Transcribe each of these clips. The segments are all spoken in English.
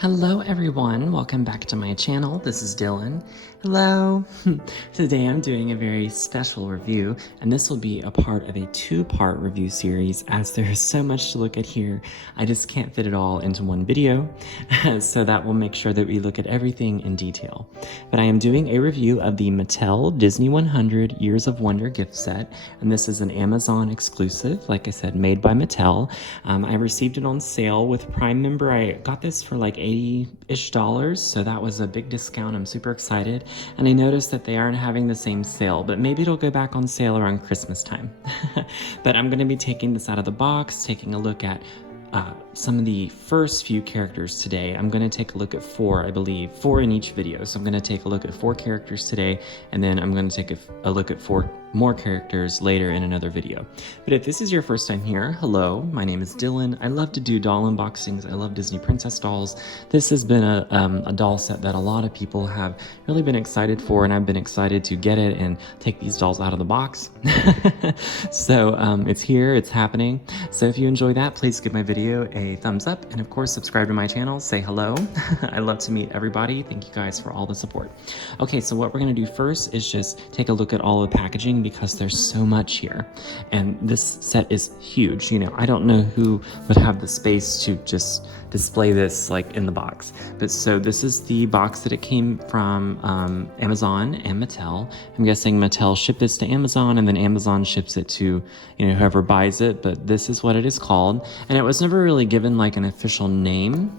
Hello everyone, welcome back to my channel. This is Dylan. Hello. Today I'm doing a very special review, and this will be a part of a two-part review series as there is so much to look at here. I just can't fit it all into one video, so that will make sure that we look at everything in detail. But I am doing a review of the Mattel Disney 100 Years of Wonder gift set, and this is an Amazon exclusive, like I said, made by Mattel. I received it on sale with Prime member. I got this for like $80-ish, so that was a big discount. I'm super excited. And I noticed that they aren't having the same sale, but maybe it'll go back on sale around Christmas time. But I'm going to be taking this out of the box, taking a look at some of the first few characters today. I'm going to take a look at four in each video. So I'm going to take a look at 4 characters today, and then I'm going to take a look at 4 more characters later in another video. But if this is your first time here, hello, my name is Dylan. I love to do doll unboxings. I love Disney princess dolls. This has been a doll set that a lot of people have really been excited for, and I've been excited to get it and take these dolls out of the box. So it's here, it's happening. So if you enjoy that, please give my video a thumbs up, and of course subscribe to my channel, say hello. I love to meet everybody. Thank you guys for all the support. Okay, so what we're going to do first is just take a look at all the packaging, because there's so much here, and this set is huge. You know, I don't know who would have the space to just display this like in the box, but so this is the box that it came from Amazon and Mattel. I'm guessing Mattel shipped this to Amazon, and then Amazon ships it to, you know, whoever buys it, but this is what it is called, and it was never really given like an official name.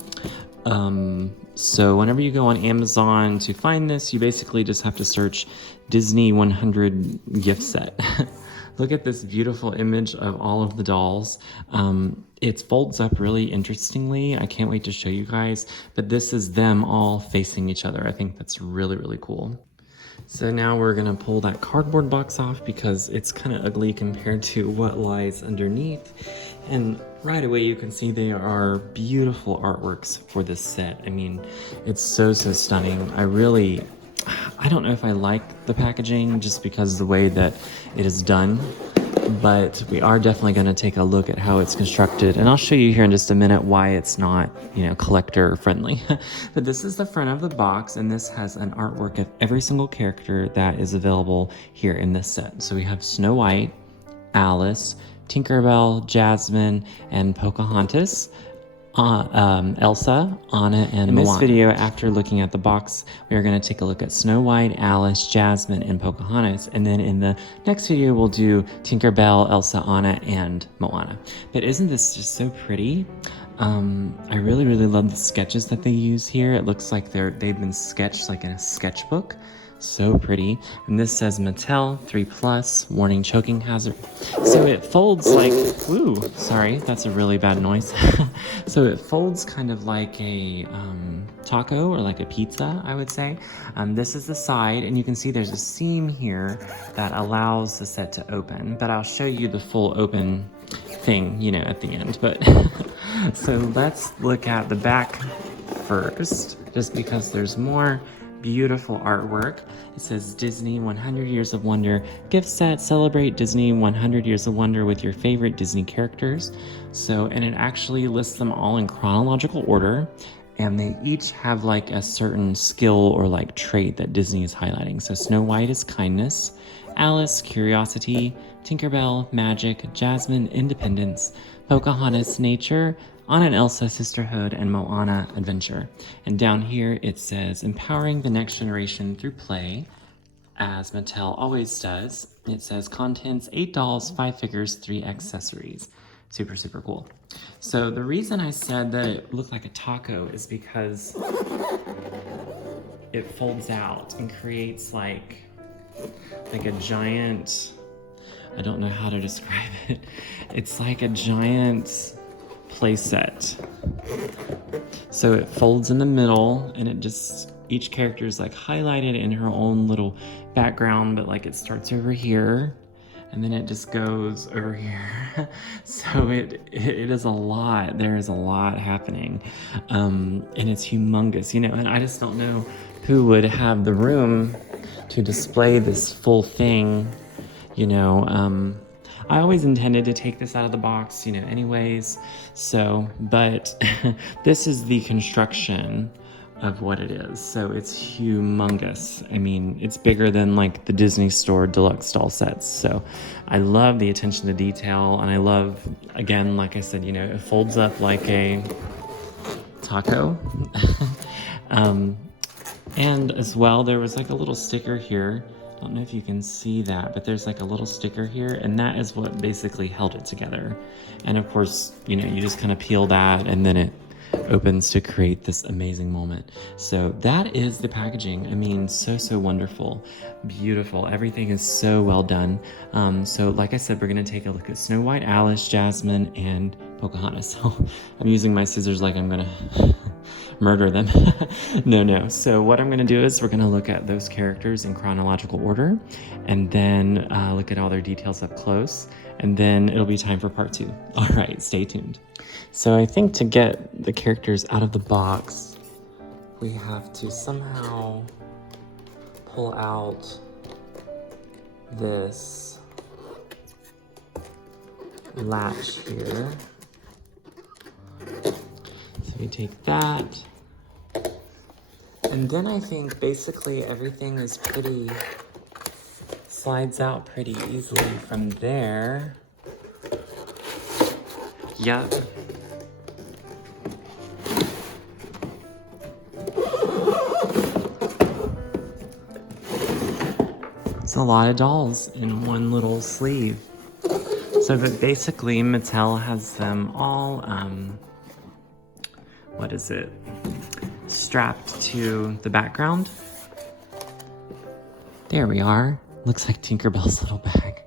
So whenever you go on Amazon to find this, you basically just have to search Disney 100 gift set. Look at this beautiful image of all of the dolls. It folds up really interestingly. I can't wait to show you guys, but this is them all facing each other. I think that's really, really cool. So now we're gonna pull that cardboard box off because it's kind of ugly compared to what lies underneath. And right away you can see they are beautiful artworks for this set. I mean, it's so stunning. I don't know if I like the packaging just because of the way that it is done, but we are definitely going to take a look at how it's constructed, and I'll show you here in just a minute why it's not, you know, collector friendly. But this is the front of the box, and this has an artwork of every single character that is available here in this set. So we have Snow White, Alice, Tinkerbell, Jasmine, and Pocahontas, Elsa, Anna, and Moana. In this video, after looking at the box, we are going to take a look at Snow White, Alice, Jasmine, and Pocahontas, and then in the next video we'll do Tinkerbell, Elsa, Anna, and Moana. But isn't this just so pretty? I really love the sketches that they use here. It looks like they've been sketched like in a sketchbook. So pretty. And this says Mattel 3+, warning choking hazard. So it folds like, ooh, sorry, that's a really bad noise. So it folds kind of like a taco or like a pizza, I would say. This is the side, and you can see there's a seam here that allows the set to open, but I'll show you the full open thing, you know, at the end. But so let's look at the back first, just because there's more beautiful artwork. It says Disney 100 Years of Wonder gift set. Celebrate Disney 100 Years of Wonder with your favorite Disney characters. So, and it actually lists them all in chronological order, and they each have like a certain skill or like trait that Disney is highlighting. So Snow White is kindness, Alice, curiosity, Tinkerbell, magic, Jasmine, independence, Pocahontas, nature, Anna and Elsa, sisterhood, and Moana, adventure. And down here it says empowering the next generation through play, as Mattel always does. It says contents 8 dolls, 5 figures, 3 accessories. Super cool. So the reason I said that it looked like a taco is because it folds out and creates like a giant, I don't know how to describe it. It's like a giant play set. So it folds in the middle, and it just, each character is like highlighted in her own little background, but like it starts over here and then it just goes over here. So it is a lot. There is a lot happening, and it's humongous, you know, and I just don't know who would have the room to display this full thing, you know. I always intended to take this out of the box, you know, anyways. So, but this is the construction of what it is. So it's humongous. I mean, it's bigger than like the Disney Store Deluxe doll sets. So I love the attention to detail, and I love, again, like I said, you know, it folds up like a taco. And as well, there was like a little sticker here. I don't know if you can see that, but there's like a little sticker here, and that is what basically held it together. And of course, you know, you just kind of peel that and then it opens to create this amazing moment. So that is the packaging. I mean, so wonderful, beautiful. Everything is so well done. So like I said, we're gonna take a look at Snow White, Alice, Jasmine, and Pocahontas. So I'm using my scissors like I'm gonna murder them. No. So what I'm gonna do is we're gonna look at those characters in chronological order, and then look at all their details up close, and then it'll be time for part 2. All right, stay tuned. So I think to get the characters out of the box, we have to somehow pull out this latch here. So we take that, and then I think basically everything is slides out pretty easily from there. Yep. It's a lot of dolls in one little sleeve. So but basically Mattel has them all, what is it? Strapped to the background. There we are. Looks like Tinkerbell's little bag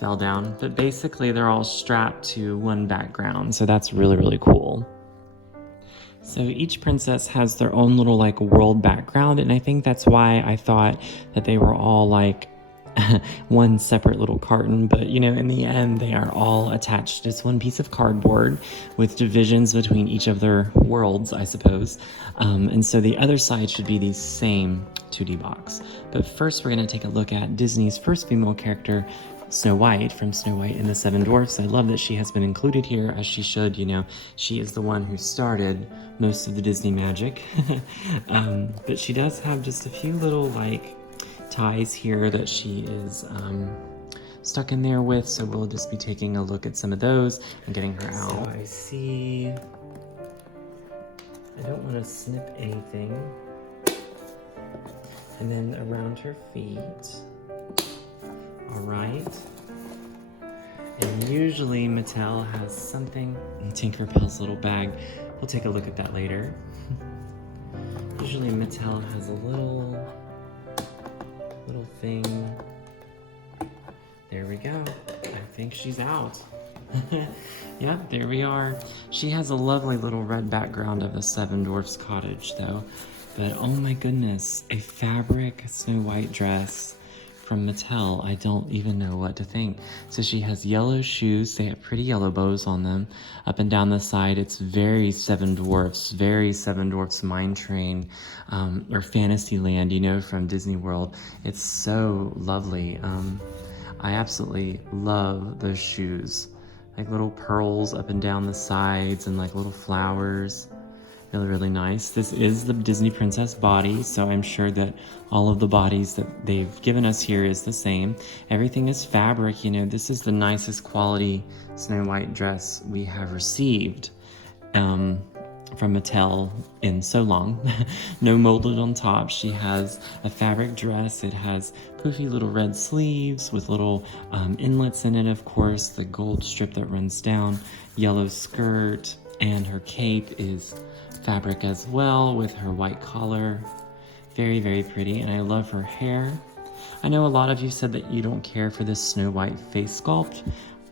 fell down. But basically they're all strapped to one background. So that's really cool. So each princess has their own little like world background, and I think that's why I thought that they were all like one separate little carton, but you know, in the end they are all attached to this one piece of cardboard with divisions between each of their worlds, I suppose. And so the other side should be the same 2D box. But first we're going to take a look at Disney's first female character, Snow White, from Snow White and the Seven Dwarfs. I love that she has been included here, as she should. You know, she is the one who started most of the Disney magic. But she does have just a few little like ties here that she is stuck in there with, so we'll just be taking a look at some of those and getting her out. So I see, I don't want to snip anything. And then around her feet. All right. And usually Mattel has something in Tinkerbell's little bag. We'll take a look at that later. Usually Mattel has a little thing. There we go. I think she's out. Yep, there we are. She has a lovely little red background of the Seven Dwarfs cottage though. But oh my goodness, a fabric Snow White dress from Mattel. I don't even know what to think. So she has yellow shoes. They have pretty yellow bows on them. Up and down the side, it's very Seven Dwarfs Mine Train, or Fantasyland, you know, from Disney World. It's so lovely. I absolutely love those shoes. Like little pearls up and down the sides and like little flowers. Really nice. This is the Disney Princess body, so I'm sure that all of the bodies that they've given us here is the same. Everything is fabric, you know. This is the nicest quality Snow White dress we have received from Mattel in so long. No molded on top. She has a fabric dress. It has poofy little red sleeves with little inlets in it, of course, the gold strip that runs down, yellow skirt, and her cape is fabric as well with her white collar. Very pretty, and I love her hair. I know a lot of you said that you don't care for this Snow White face sculpt.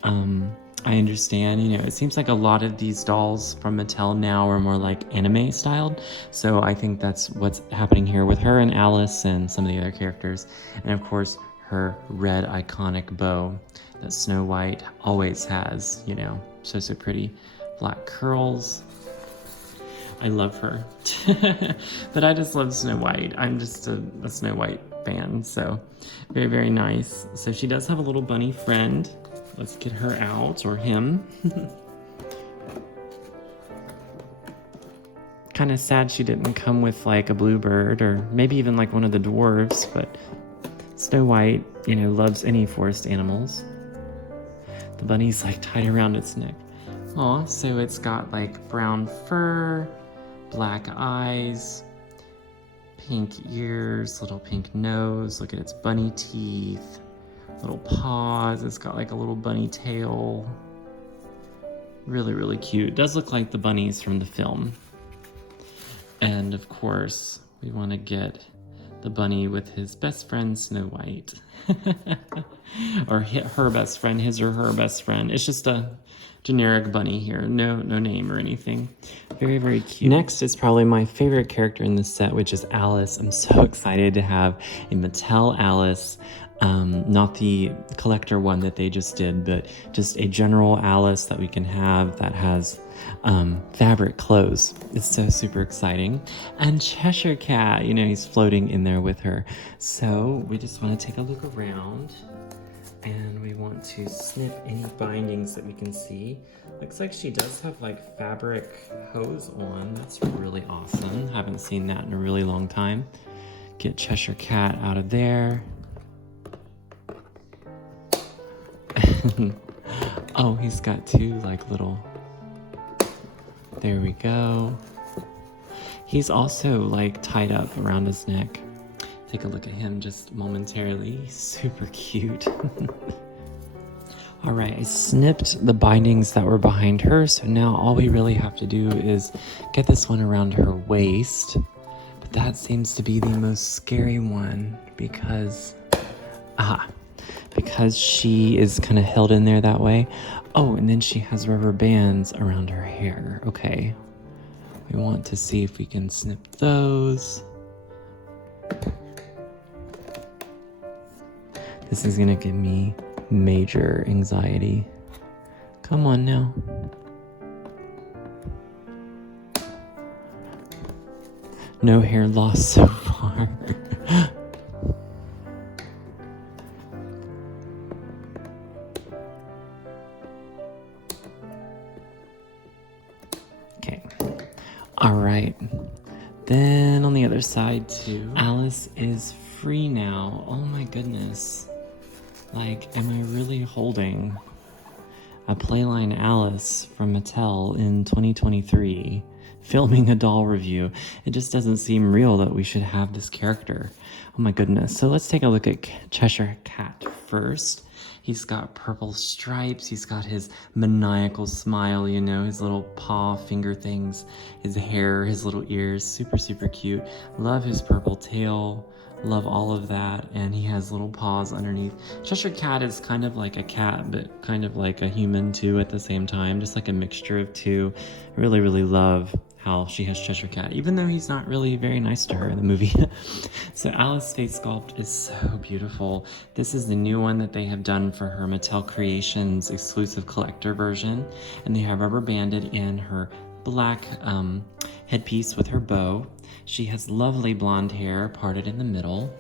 I understand, you know, it seems like a lot of these dolls from Mattel now are more like anime styled, so I think that's what's happening here with her and Alice and some of the other characters. And of course, her red iconic bow that Snow White always has, you know, so pretty. Black curls. I love her. But I just love Snow White. I'm just a Snow White fan, so very nice. So she does have a little bunny friend. Let's get her out, or him. Kind of sad she didn't come with like a bluebird, or maybe even like one of the dwarves, but Snow White, you know, loves any forest animals. The bunny's like tied around its neck. Aw, so it's got like brown fur, black eyes, pink ears, little pink nose. Look at its bunny teeth, little paws. It's got like a little bunny tail. Really, really cute. It does look like the bunnies from the film. And of course, we want to get the bunny with his best friend, Snow White. Or her best friend, his or her best friend. It's just a generic bunny here. No name or anything. Very, very cute. Next is probably my favorite character in this set, which is Alice. I'm so excited to have a Mattel Alice. Not the collector one that they just did, but just a general Alice that we can have that has fabric clothes. It's so super exciting. And Cheshire Cat, you know, he's floating in there with her. So we just want to take a look around, and we want to snip any bindings that we can see. Looks like she does have like fabric hose on. That's really awesome. Haven't seen that in a really long time. Get Cheshire Cat out of there. Oh, he's got two like little, there we go. He's also like tied up around his neck. Take a look at him just momentarily. He's super cute. All right, I snipped the bindings that were behind her, so now all we really have to do is get this one around her waist. But that seems to be the most scary one because she is kind of held in there that way. Oh, and then she has rubber bands around her hair. Okay, we want to see if we can snip those. This is gonna give me major anxiety. Come on now. No hair loss so far. Okay. All right. Then on the other side too, Alice is free now. Oh my goodness. Like, am I really holding a Playline Alice from Mattel in 2023, filming a doll review? It just doesn't seem real that we should have this character. Oh my goodness. So let's take a look at Cheshire Cat first. He's got purple stripes. He's got his maniacal smile, you know, his little paw finger things, his hair, his little ears. Super, super cute. Love his purple tail. Love all of that. And he has little paws underneath. Cheshire Cat is kind of like a cat, but kind of like a human too at the same time. Just like a mixture of two. Really, really love how she has Cheshire Cat, even though he's not really very nice to her in the movie. So Alice's face sculpt is so beautiful. This is the new one that they have done for her Mattel Creations exclusive collector version. And they have rubber banded in her black headpiece with her bow. She has lovely blonde hair parted in the middle.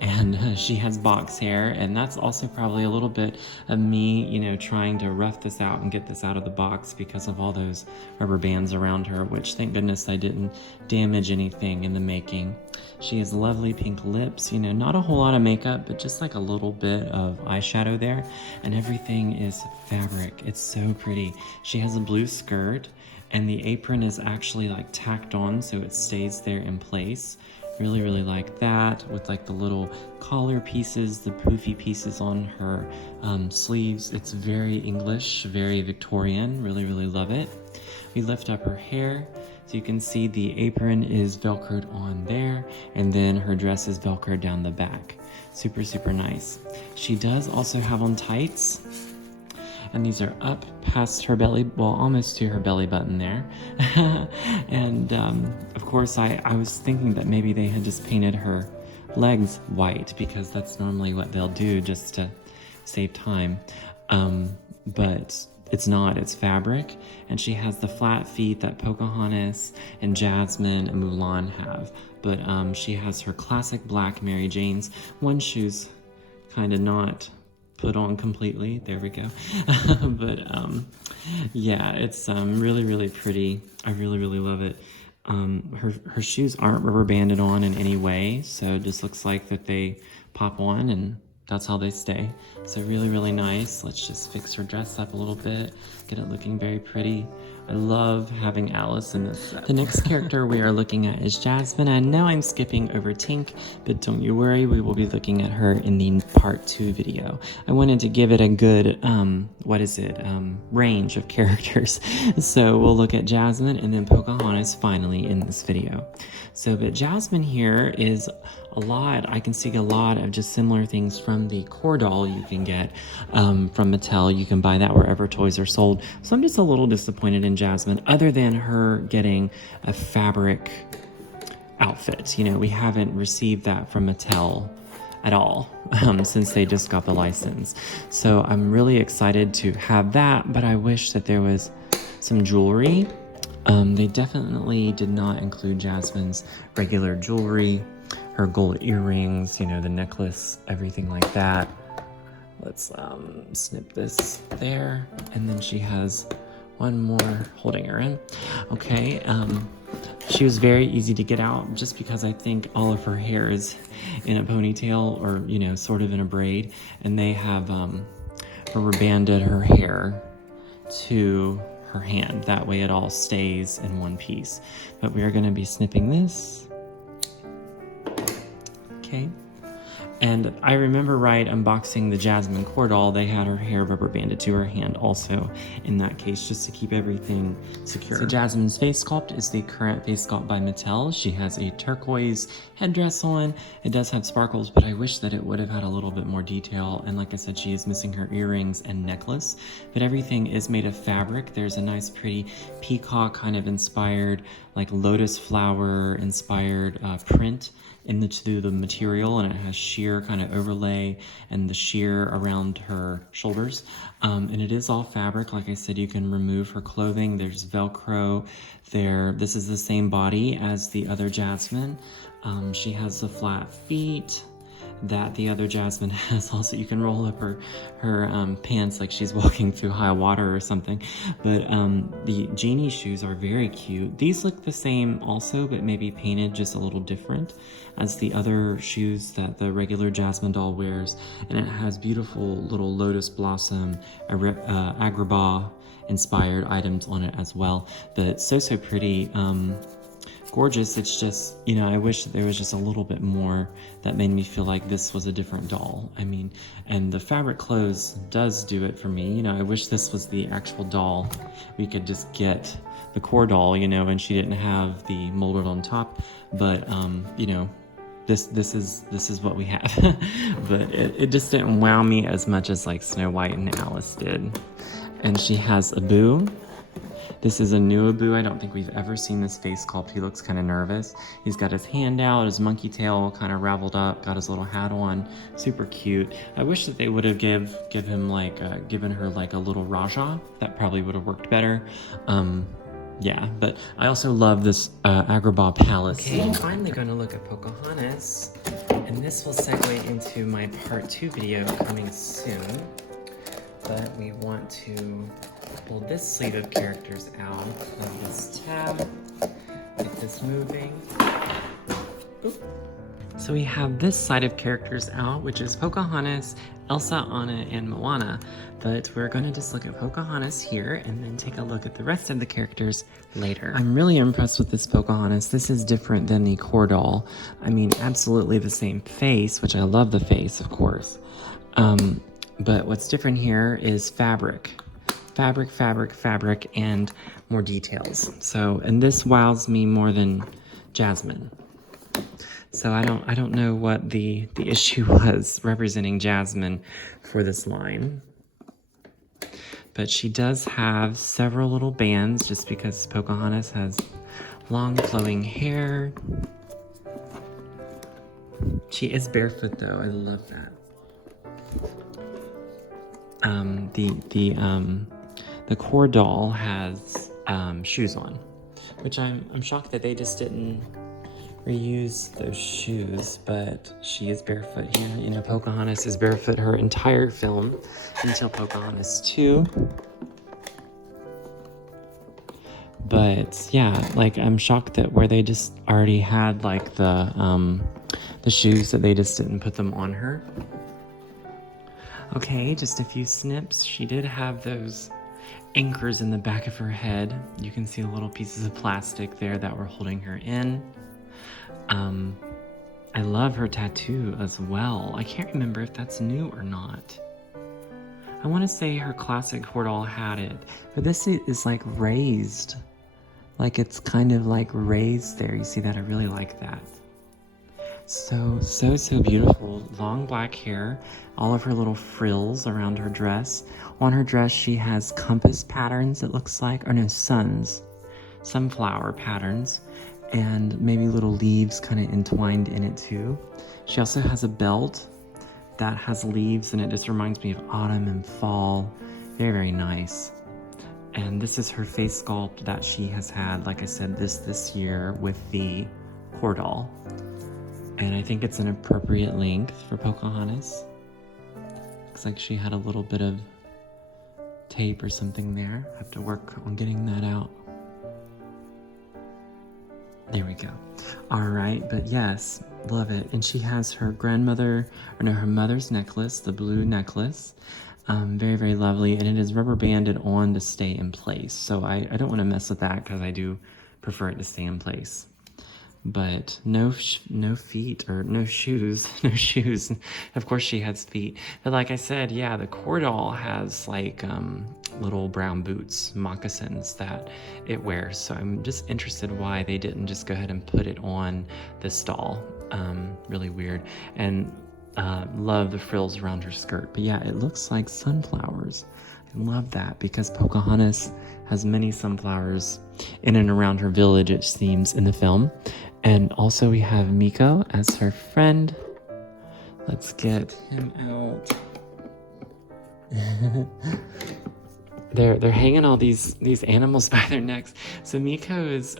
And she has box hair, and that's also probably a little bit of me, you know, trying to rough this out and get this out of the box because of all those rubber bands around her, which thank goodness I didn't damage anything in the making. She has lovely pink lips, you know, not a whole lot of makeup, but just like a little bit of eyeshadow there, and everything is fabric. It's so pretty. She has a blue skirt, and the apron is actually like tacked on so it stays there in place. Really, really like that, with like the little collar pieces, the poofy pieces on her sleeves. It's very English, very Victorian. Really, really love it. We lift up her hair, so you can see the apron is Velcroed on there, and then her dress is Velcroed down the back. Super, super nice. She does also have on tights, and these are up past her belly, well, almost to her belly button there. And of course, I was thinking that maybe they had just painted her legs white, because that's normally what they'll do just to save time. But it's not, it's fabric. And she has the flat feet that Pocahontas and Jasmine and Mulan have. But she has her classic black Mary Janes. One shoe's kind of not put on completely. There we go. But yeah, it's really, really pretty. I really, really love it. Her shoes aren't rubber banded on in any way, so it just looks like that they pop on and that's how they stay. So really, really nice. Let's just fix her dress up a little bit, get it looking very pretty. I love having Alice in this set. The next character we are looking at is Jasmine. I know I'm skipping over Tink, but don't you worry, we will be looking at her in the part 2 video. I wanted to give it a good, range of characters. So we'll look at Jasmine and then Pocahontas finally in this video. So, but Jasmine here is a lot, I can see a lot of just similar things from the core doll you can get from Mattel. You can buy that wherever toys are sold. So I'm just a little disappointed in Jasmine, other than her getting a fabric outfit. You know, we haven't received that from Mattel at all since they just got the license. So I'm really excited to have that, but I wish that there was some jewelry. They definitely did not include Jasmine's regular jewelry, her gold earrings, you know, the necklace, everything like that. Let's snip this there, and then she has one more holding her in. Okay, she was very easy to get out just because I think all of her hair is in a ponytail or, you know, sort of in a braid, and they have rubber banded her hair to her hand. That way it all stays in one piece. But we are going to be snipping this. Okay. And I remember unboxing the Jasmine core doll, they had her hair rubber banded to her hand also in that case, just to keep everything secure. So Jasmine's face sculpt is the current face sculpt by Mattel. She has a turquoise headdress on. It does have sparkles, but I wish that it would have had a little bit more detail. And like I said, she is missing her earrings and necklace, but everything is made of fabric. There's a nice pretty peacock kind of inspired, like lotus flower inspired print into the material, and it has sheer kind of overlay and the sheer around her shoulders. And it is all fabric. Like I said, you can remove her clothing. There's Velcro there. This is the same body as the other Jasmine. She has the flat feet that the other Jasmine has. Also, you can roll up her pants like she's walking through high water or something. But the genie shoes are very cute. These look the same also, but maybe painted just a little different as the other shoes that the regular Jasmine doll wears. And it has beautiful little lotus blossom agrabah inspired items on it as well. But so pretty. Gorgeous. It's just, you know, I wish that there was just a little bit more that made me feel like this was a different doll. I mean, and the fabric clothes does do it for me. You know, I wish this was the actual doll. We could just get the core doll, you know, and she didn't have the molded on top. But you know, this is what we have. But it just didn't wow me as much as like Snow White and Alice did. And she has a boo. This is a new Abu. I don't think we've ever seen this face sculpt. He looks kind of nervous. He's got his hand out, his monkey tail kind of raveled up, got his little hat on. Super cute. I wish that they would have given her like a little Raja. That probably would have worked better. Yeah, but I also love this Agrabah Palace. Okay, I'm finally going to look at Pocahontas, and this will segue into my part 2 video coming soon. But we want to pull this sleeve of characters out of this tab, get this moving. Oop. So we have this side of characters out, which is Pocahontas, Elsa, Anna, and Moana. But we're going to just look at Pocahontas here and then take a look at the rest of the characters later. I'm really impressed with this Pocahontas. This is different than the core doll. I mean, absolutely the same face, which I love the face, of course. But what's different here is fabric, and more details. So, and this wows me more than Jasmine. So I don't know what the issue was representing Jasmine for this line. But she does have several little bands just because Pocahontas has long flowing hair. She is barefoot though, I love that. The core doll has shoes on, which I'm shocked that they just didn't reuse those shoes, but she is barefoot here. You know, Pocahontas is barefoot her entire film until Pocahontas 2. But yeah, like I'm shocked that where they just already had like the shoes that they just didn't put them on her. Okay, just a few snips. She did have those anchors in the back of her head. You can see the little pieces of plastic there that were holding her in. I love her tattoo as well. I can't remember if that's new or not. I want to say her classic Hordal had it, but this is like raised. Like it's kind of like raised there. You see that? I really like that. So beautiful. Long black hair, all of her little frills around her dress. On her dress, she has compass patterns, it looks like, or no, sunflower patterns, and maybe little leaves kind of entwined in it too. She also has a belt that has leaves, and it just reminds me of autumn and fall. Very, very nice. And this is her face sculpt that she has had, like I said, this year with the Hordal. And I think it's an appropriate length for Pocahontas. Looks like she had a little bit of tape or something there. I have to work on getting that out. There we go. All right, but yes, love it. And she has her her mother's necklace, the blue necklace. Very, very lovely. And it is rubber banded on to stay in place. So I don't want to mess with that because I do prefer it to stay in place. But no feet or no shoes, no shoes. Of course she has feet. But like I said, yeah, the Hordal has like little brown boots, moccasins that it wears. So I'm just interested why they didn't just go ahead and put it on this doll. Really weird. And love the frills around her skirt. But yeah, it looks like sunflowers. I love that because Pocahontas has many sunflowers in and around her village, it seems, in the film. And also we have Meeko as her friend. Let's get him out. They're hanging all these animals by their necks. So Meeko is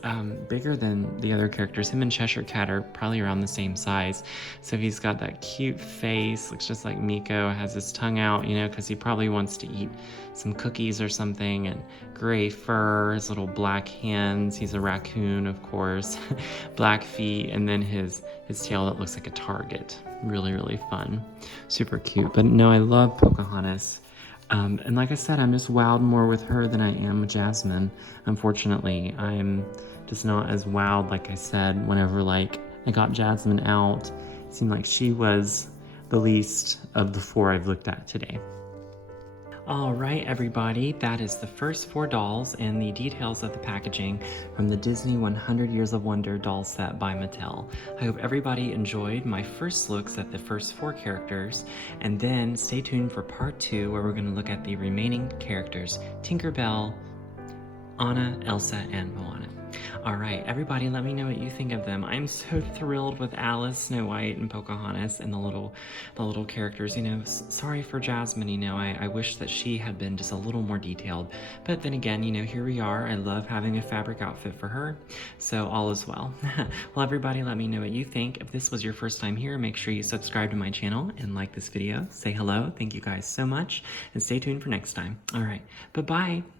bigger than the other characters. Him and Cheshire Cat are probably around the same size. So he's got that cute face, looks just like Meeko, has his tongue out, you know, because he probably wants to eat some cookies or something, and gray fur, his little black hands. He's a raccoon, of course. Black feet, and then his tail that looks like a target. Really, really fun. Super cute. But no, I love Pocahontas. And like I said, I'm just wowed more with her than I am with Jasmine. Unfortunately, I'm just not as wowed, like I said, whenever like I got Jasmine out. It seemed like she was the least of the 4 I've looked at today. All right, everybody, that is the first 4 dolls and the details of the packaging from the Disney 100 Years of Wonder doll set by Mattel. I hope everybody enjoyed my first looks at the first 4 characters, and then stay tuned for part 2 where we're going to look at the remaining characters, Tinkerbell, Anna, Elsa, and Moana. All right, everybody, let me know what you think of them. I'm so thrilled with Alice, Snow White, and Pocahontas, and the little characters. You know, sorry for Jasmine. You know, I wish that she had been just a little more detailed. But then again, you know, here we are. I love having a fabric outfit for her, so all is well. Well, everybody, let me know what you think. If this was your first time here, make sure you subscribe to my channel and like this video. Say hello. Thank you guys so much, and stay tuned for next time. All right, bye-bye.